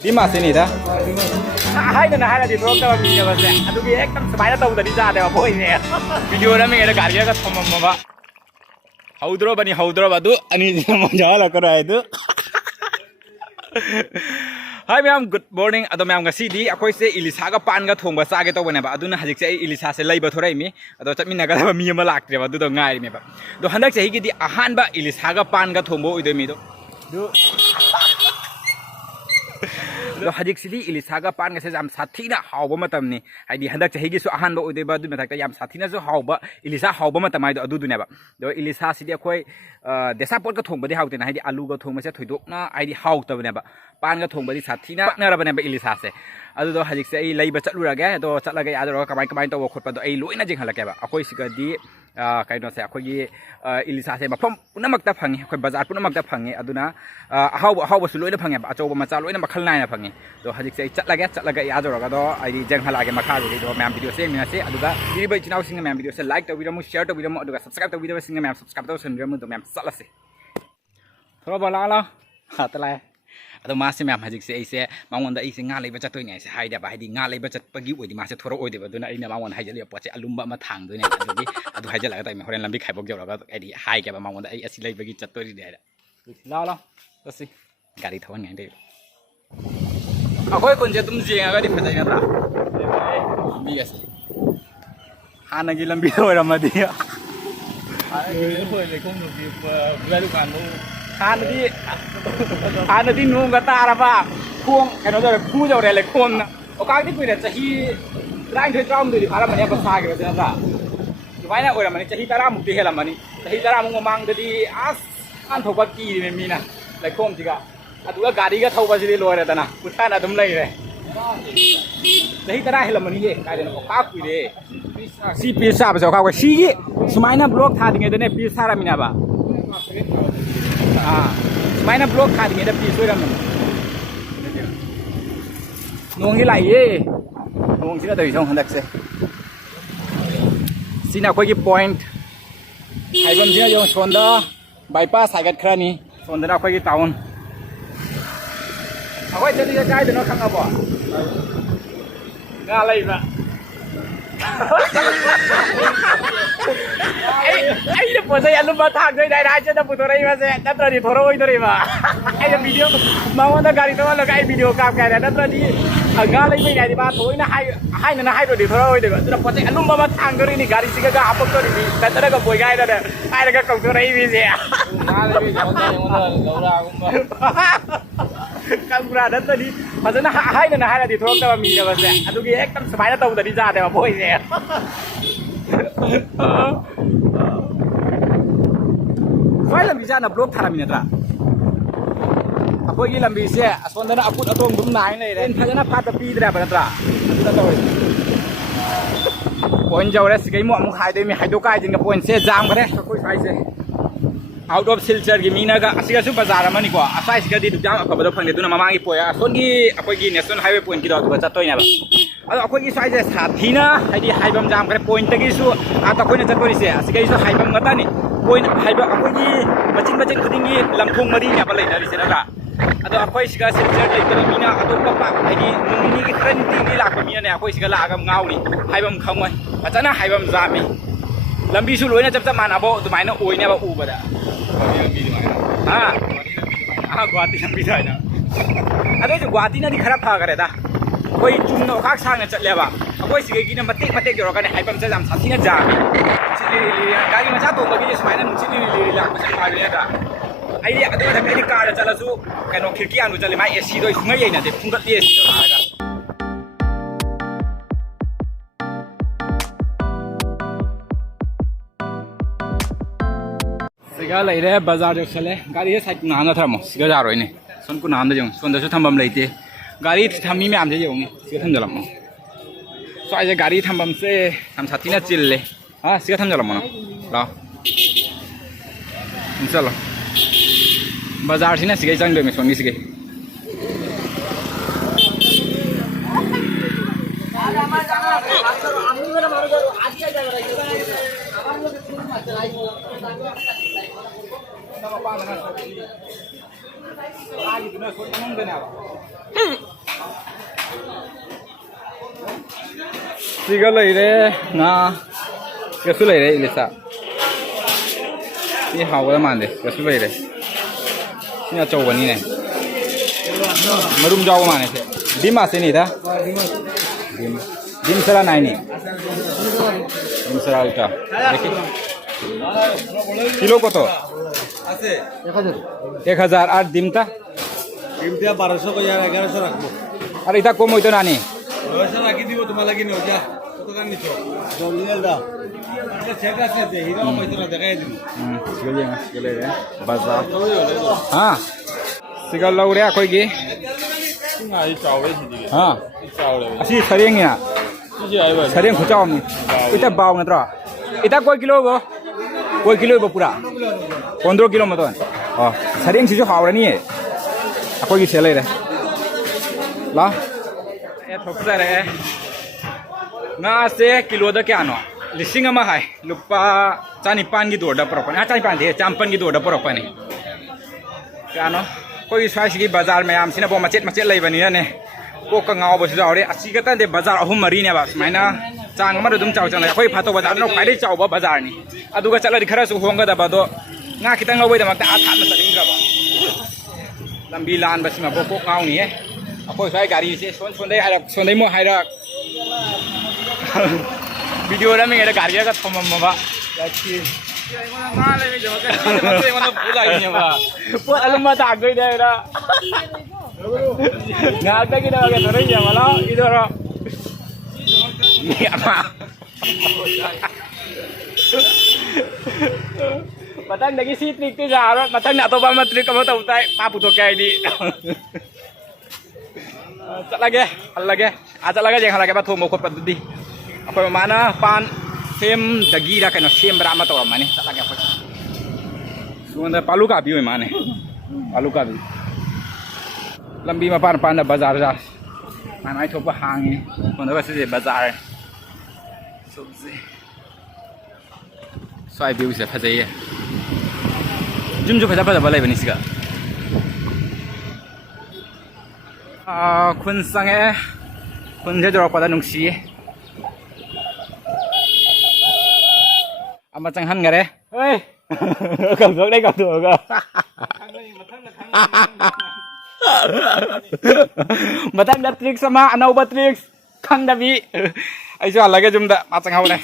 Dima sini dah. Hai na hai na di thok ta mi ba se. Adu ki ekdam samai na tau da di ja de ba phoi ne. Video na me ga gari ga thom ma ba. Haudro ba du ani mo ja la kar ai du. Hi ma'am, good morning. Ado ma'am ngasi di akoi se Ilisa ga pan ga thong ba sa ge to bane ba. Aduna hajik se Ilisa se lai ba thorai mi. Ado chatmin na ga ba mi ma lak tre ba du do ngai mi ba. Do handak se hi gi di ahan ba Ilisa ga pan ga thong bo ide mi do. Do lo hajik sidi Ilisa ga pan ga se jam sathi na haw ba matam ni. Hai di handak se hi gi su ahan ba ide ba du mathak ta jam sathi na su haw ba Ilisa haw ba matam ai do adu du ne ba. Do Ilisa sidi akoi desa pot ga thong ba di haw te na hai di alu ga thong ma se thoidok na ai di haw ta ne ba. Pan ga thong ba di sathi na na ra ba ne ba Ilisa se. Adu do hajik se ai lai ba chatlu ra ga do chatla ga ya do kamai to khot pa do ai loina jing halak ba. Akoi siga di kaino se akoi gi Ilisa se mafam punamak ta phangi akoi bazar punamak ta phangi aduna haw su loina phangi ba acho ba macha loina makhal nai na phangi do hajik se chatla ga ya do ga do ai di jang hala ga makha do ma'am video se mina se aduga diri bai chinaw singa ma'am video se like to video mu share to video mu aduga subscribe to video singa ma'am subscribe to sun mu do ma'am chatla se thoro ba la ha ta lai ado ma se ma'am hajik se ai se mangwon da ai se nga lai ba chat toi ne se hai da ba hai di nga lai ba chat pagi oi di ma se thoro oi de ba duna ai na mangwon hai jali pot se alumba ma thang do ne adugi adu hai jala ga tai me horen lambi khai bok jaw ga ai di hai ga ba mangwon da ai asi lai ba gi chat toi de la to si gari thon ngai de akoi kon je tum je ga di phajai na ta mi ga se hana gi lambi oi ra ma di hana gi phoi le khong no gi ba du kan mo hana di nung ga ta ra ba khuong kai no da phu jaw re le khom na o ka di pui na chahi rai thoi tram du di phara ma ne ba sa ge ba ta mai na oi ra ma ni chahi tara mu ti hela ma ni chahi tara mu mang da di as an thok ba ki ni mi na le khom ti ga adu ga gari ga thau ba si loi ra da na putha na dum lai re chahi tara hela ma ni ye kai de no ka pui de si pi sa ba sa ka ko si gi sumai na block tha ding de ne pi sa ra mi na ba sumai na block tha ding de pi soi ra mi nong gi lai ye nong si ga doi song handak se sina koi gi point hai bam jia yong sonda bypass hai gat khra ni sonda na koi gi town akoi chali ga kai de no khang abo nga lai ba ai le po sai alum ba thang doi dai dai che da pu to rai ba se ta tra di thoro oi to rai ba ai da video ma won da gari to lo ga ai video kap kai da tra di ga lai bai dai di ba thoi na hai na hai do di thoro oi de da po sai alum ba thang do ri ni gari si ga apok to ri ni ta tra ga boi gai da ai da ga kong to rai bi se na le bi jon da yong da lo ra kum ba kamera dan tadi pasana hai na hai na di thok ta ba mi ga ba se adu gi ekdam samai na tau da di ja de ba phoi se Why lambi sana blok thara minatra? Apa ini lambi se asondana aput atong dum nai nei den phajana phat ta pi dra banatra. Ta toy. Point jaw re sigai mo mu khai de mi haido kai jing ga point se jam gare koi sai se. Out of Silchar gi mina ga asiga su bazar amani ko asai siga di jam akaba do phangde duna mamang gi poya son gi akoi gi national highway point gi do ba chatoi na ba. Ado akoi gi sai je sathina haidi haibam jam gare point ta gi su ata koi na chatoi se asiga su haibam ngata ni point haiba akoi gi macin khuding gi lamphung mari nya ba lai na ri se na ado akoi siga Silchar lai ta mina ado pa haidi nungni gi khran ti gi lak pa mina ne akoi siga la agam ngau ni haibam khamoi achana haibam jami lambi su loina chap chap mana bo tumai na oi ne ba u ba da Guwahati lambi da na ado ju Guwahati na di kharap tha gare da koi chum no khak sang na chat le ba akoi sigai gi na matek jor ka ne haipam cha jam sathi na jami chili gari ma cha to ba gi sumai na chili la ma cha ba ne da ai di ado da kai car chala su kai no khirki anu chale mai AC doi sungai yai na de phungat li AC da ga siga lai re bazar jo chale gari he side na na tharmo siga ja roi ne son ku nam da jong son da su thambam leite gari thami me am je jong ne siga tham jalam mo so ai je gari thambam se tham sathi na chil le ha siga tham jalam mo la chalo bazar thina siga chang do me son ni siga Lagi tu nak soal mana? siga leire nga kasu leire ilisa ni hawa mande kasu leire ni chau bani ne marum jaw mane se dima se ni da dim sara nai ni dim sara uta dekhi kilo koto আছে 1000 আর ডিমটা 1200 কো 1100 রাখবো আর এটা কম হইতো না নি 900 রাখি দিব তোমার লাগি নো যা কত টাকা নিছো জলিয়াল দাও এটা চেক আছে যে হিরো কইতো না দেখাই দিবি গলে বাজার হ্যাঁ সিগাল লাউরে কইগি সিঙ্গাই চাওবে সিদি হ্যাঁ চাওলে আসি সরিংয়া সরিং খুচাওনি এটা বাও নত্র এটা কয় কিলো গো কয় কিলো গো পুরা 15 किलो मतन सरिंग सिजु हावरनी अखोगी सेले रे ला ए थोपजा रे ना से किलो द क्यानो लिसिंग अमा हाय लुपा 4 की दोरदा परपने 4 दे 55 की दोरदा परपने क्यानो कोई साइस की बाजार में आम सिना बो मचेत मचेत लेबनी ने को का गाव बस जावरे असी गता दे बाजार अहुम मरी ने बा माइना चांग मा दुम चाव चाव अखोई फातो बाजार नो खाइदे चाव बाजार नि अदुगा चलदि खरा सु होंगा दा बादो nga kitang laway-damak na athat na sa ringa ba lambi lan ba si mabokok ngaw ni ako sa gari si sonday mo hayrak video namin ada gari ka thomam ba gachi malay me jama ka mate mano pula niya ba po alam ma tagoy da era ngata gina ga toray niya mala idoro ni ama matang lagi si trik tu jarot matang nak toba matrik kamu tahu tak apa tu kayak ini tak lagi ajak lagi jangan lagi batu mau kau di apa mana pan sem dagi dah kena sem berapa tahu mana tak lagi apa sudah palu kabi mana palu kabi lambi ma pan dah bazar dah mana itu apa hangi mana pasti di bazar subzi soai biu sih apa saja Jumju pada balai bani siga. Kun sange kun je jorok pada nungsi. Ama canghan ngare. Hei. Kam dok dai kam dok ga. Matang da trik sama anau ba trik khang da bi. Ai jo lage jum da ma canghaw ne.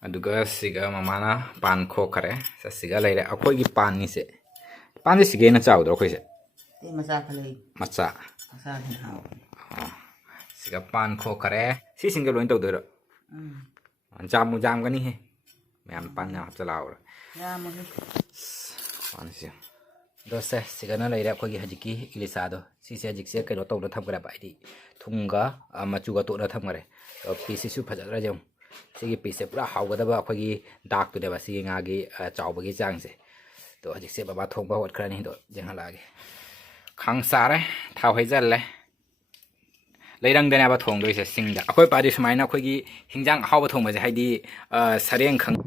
अदुगा सिगा ममाना पान खो करे सिगा लेरे अखोगी पान नि से पान से सिगे न चाउ दो खोइ से ते मचा खले मचा नि हाउ सिगा पान खो करे सि सिंगे लोइन तौ दो जाम गनी हे मैम पान ना चलाउ जाम पान से दोसे सिगा न लेरे अखोगी हजिकी इलिसा दो सि से हजिक से कनो तौ दो थम करे बाइदी थुंगा मचुगा तो न थम करे पीसी सु फजरा जम सिगी पीसे पूरा हाउगदबा अखोगी दाग तुनेबा सिगी ngaगी चावबगी चांगसे तो हजिक से बाबा थोंबा होट खरानी तो जेहा लागे खांग सारे थाव हैजल लेरंग देनाबा थोंदोइसे सिंगदा अखोय पादि सुमाइना अखोगी हिंजांग हाउबा थोंबजे हाइदी सरेंग खंग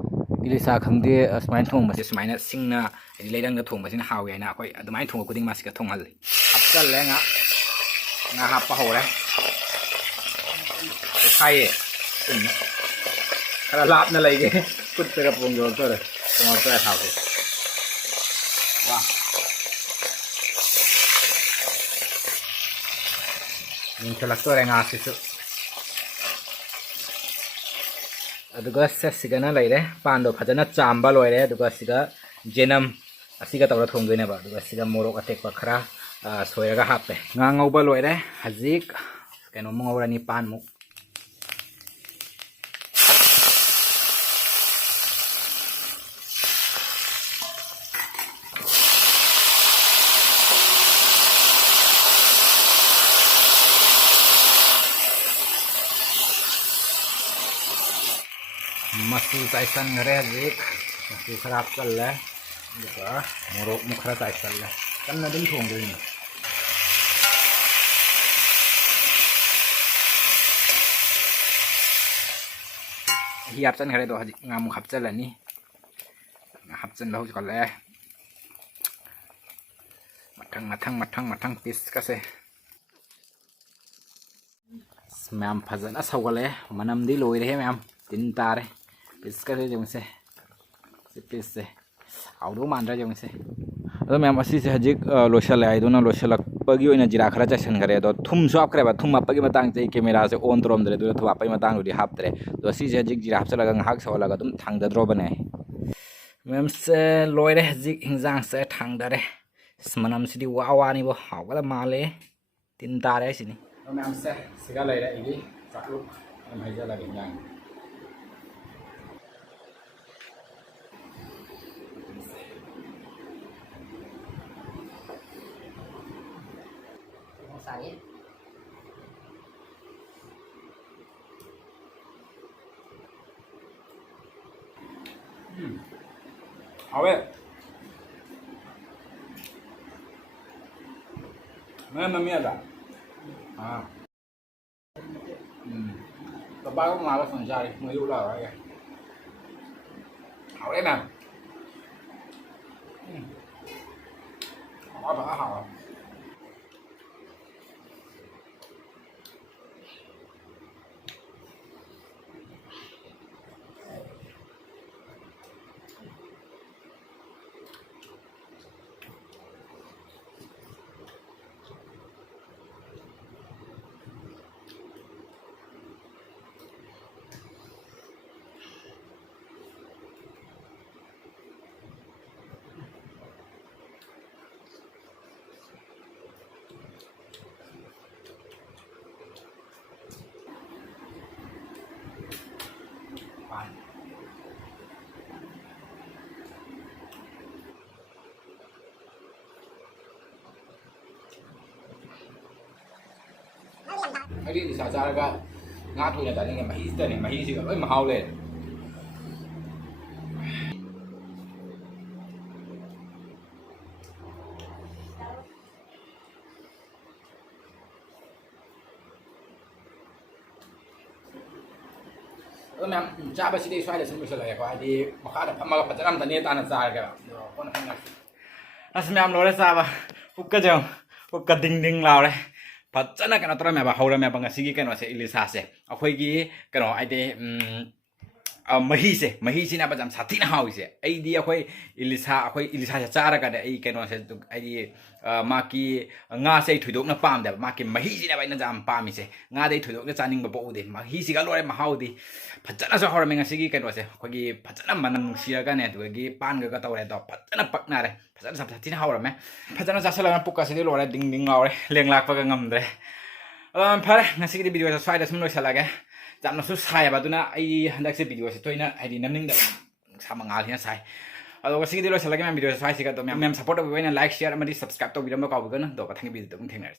इलिसा खंगदे सुमाइन थोंबसे सुमाइना सिंगना लेरंग दा थोंबसिना हाउयैना अखोय अदुमाइन थोंग कुदिंग मासिका थोंगल हपचल लेंगा nga happa hore तो खाइए kalau lap na lagi, put terap pun jual tu, semua tu ada apa? Wah, ini celak tu orang asli tu. Aduga sesigana lagi deh, pando phajana chamba loy deh, aduga siga jenam, asiga tahu thong gini ba, aduga siga morok atek pakra, soya ga hape. Ngangau ba loy deh, hazik, kena ngomong orang ni pan mu. Masih taisan ngare zik masih serap kala buka morok mukhra taisan lah kan nading thong doi ni hiap chan ngare do haji ngam khapchal ani hapchan lau kala matang pis kase ma'am फजन सौगले मनमदी लोरे है ma'am तीन तारे piece का जोंसे piece से आउदो मानरा जोंसे अदो मैम असी से हजिक लोशल है दोना लोशल पगी ओइना जिरा खरा चसन करे दो थुम सो आपकरे बा थुम अपगी मतंग से कैमरा से ऑन तरोम दरे दो थु अपई मतंग उदी हापतरे दो असी से हजिक जिरा हपसलगा ngahak सवलगा तुम थांगदद्रो बने मैम से लोरे हजिक हिंजांग से थांगदरे मनम सिदी वावानी बो हावगला माले तीन तारे सिनी मैम से सिगा लेरे इगी चाकलु हम हाइजा लगे यांग सागे अबे मैं मम्मी आता हाँ तो बाग को मारा संचार मुझे उड़ा रहा है अबे ना हाँ हाँ हाँ cái đi xả ra cái ngã thôi là tại nên mày tên này mày gì vậy mà hao lên ma'am चाह बस इधर स्वाद ऐसे मिसल है कोई दी मखाना फम्मा का पचनम तनिए ताना चाह क्या कौन है ना अस मैम लोरे साहब उक्का जाओ उक्का डिंग डिंग लाओ रे फजना कनो तोरा मैबा हौरा मैबा ngasi gi कनो से इलिसा से अखोई gi कनो आइदे मही से ना बजम साथी ना हाउ से आई दी अखोई इलिसा से चारा का आई कनो से आई माकी nga से थुदोक ना पाम दे माकी मही से ना बाइना जाम पामी से nga दे थुदोक ना चानिंग बो दे मही से गा लोरे महाउ दी फजना से हौरा में ngasi gi कनो से अखोई gi फजना मनम सिया का ने दुगी पान गा तौरे तो फजना पकना रे फजना सब साथी ना हौरा में फजना जासला पुका से लोरे डिंग डिंग लाउरे लेंग लाक पग ngam dre फरे ngasi gi भिडियो स्वाइड सम लोइसलागे जामनसु सायबादुना आई हंदकसे भिडियो से तोइना आइदि नमनिंग दा सामंगाल हिना साय अदो गसिगि दिलो सलागे मैम भिडियो साय सिगा तो मैम सपोर्ट होइना लाइक शेयर अमदि सब्सक्राइब तो बिरम काबगन दो कथंग भिडियो तो थेंगनार